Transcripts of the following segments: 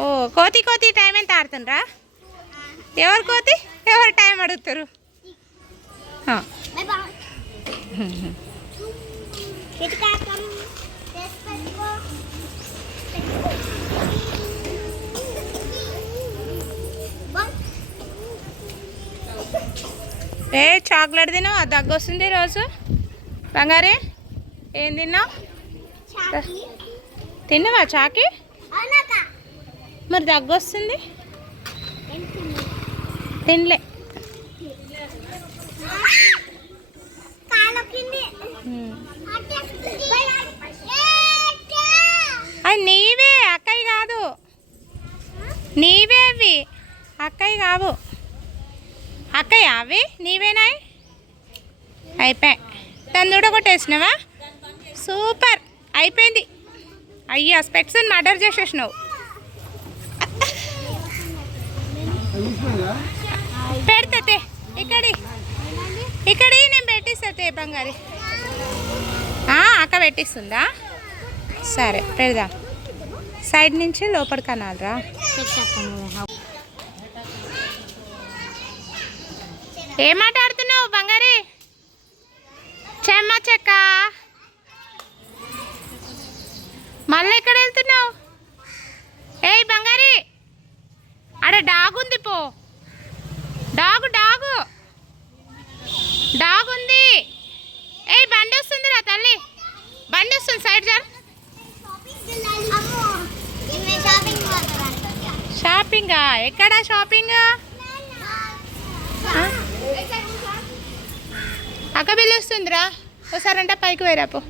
ఓ కోతి కోతి టైం ఎంత ఆడుతుండ్రా? ఎవరు కోతి ఎవరు టైం అడుగుతారు? ఏ చాక్లెట్ తిన్నావు? అది దగ్గు వస్తుంది రోజు. బంగారే ఏం తిన్నావు? తిన్నావా చాకి? మరి దగ్గు వస్తుంది. తినలే. అది నీవే, అక్కయ్య కాదు. నీవే అవి, అక్కయ్య కావు. అక్కయ్య అవి నీవేనాయి. అయిపోయి దాన్ని కొట్టేసినావా? సూపర్ అయిపోయింది. అయ్యా స్పెక్స్ మర్డర్ చేసేసినావు. పెడతాతే ఇక్కడి నేను పెట్టిస్తాతే బంగారి. అక్క పెట్టిస్తుందా? సరే పెడదాం. సైడ్ నుంచి లోపలికి అనాలరా? ఏం మాట్లాడుతున్నావు బంగారి? చెమ్మ చెక్క మళ్ళీ ఎక్కడ వెళ్తున్నావు? ఏయ్ బంగారి ఆడ డాగ్ ఉంది, పో. డాగు డాగు డాగ్ ఉంది. ఏయ్ బండి వస్తుంది రా తల్లి, బండి వస్తుంది. సైడ్ జర. షాపింగా? ఎక్కడ షాపింగ్? అక్క బిల్లు వస్తుందిరా. ఒకసారంటే పైకి పోయిరాపో.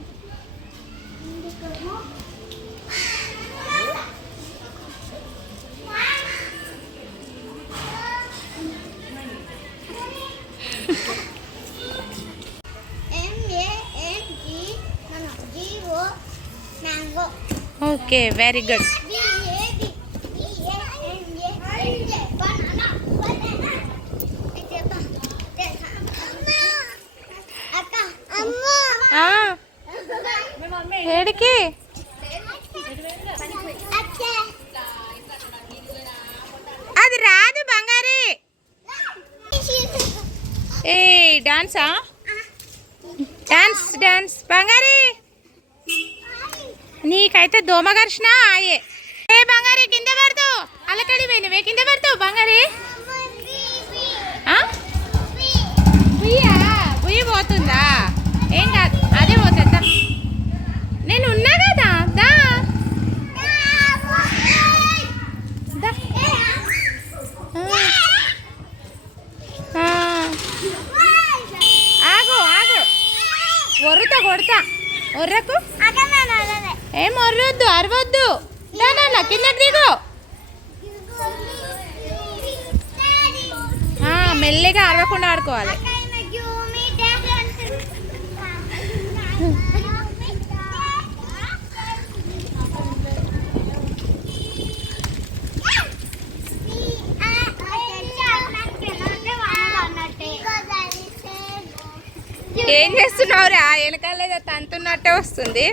Okay very good. ఏడికి? అది రాదు బంగారి. ఏ డాన్సా? డాన్స్ డాన్స్ బంగారి. నీకైతే దోమ ఘర్షణ ఆయే. ఏ బంగారి కింద పడతావు. అలకడి పోయినవే, కింద పడతావు బంగారి. బుయ్యి పోతుందా? ఏం కాదు, అదే పోతుందా. నేను ఉన్నా కదా. దా ఆగు ఆగు, ఒర్రుతా కొడతా. ఒర్రకు. ఏం ఒర్రొద్దు, అరవద్దు. నా కిందకి దిగు. మెల్లిగా అరవకుండా ఆడుకోవాలి. ఏం చేస్తున్నావురా? వెనకాల తంతున్నట్టే వస్తుంది.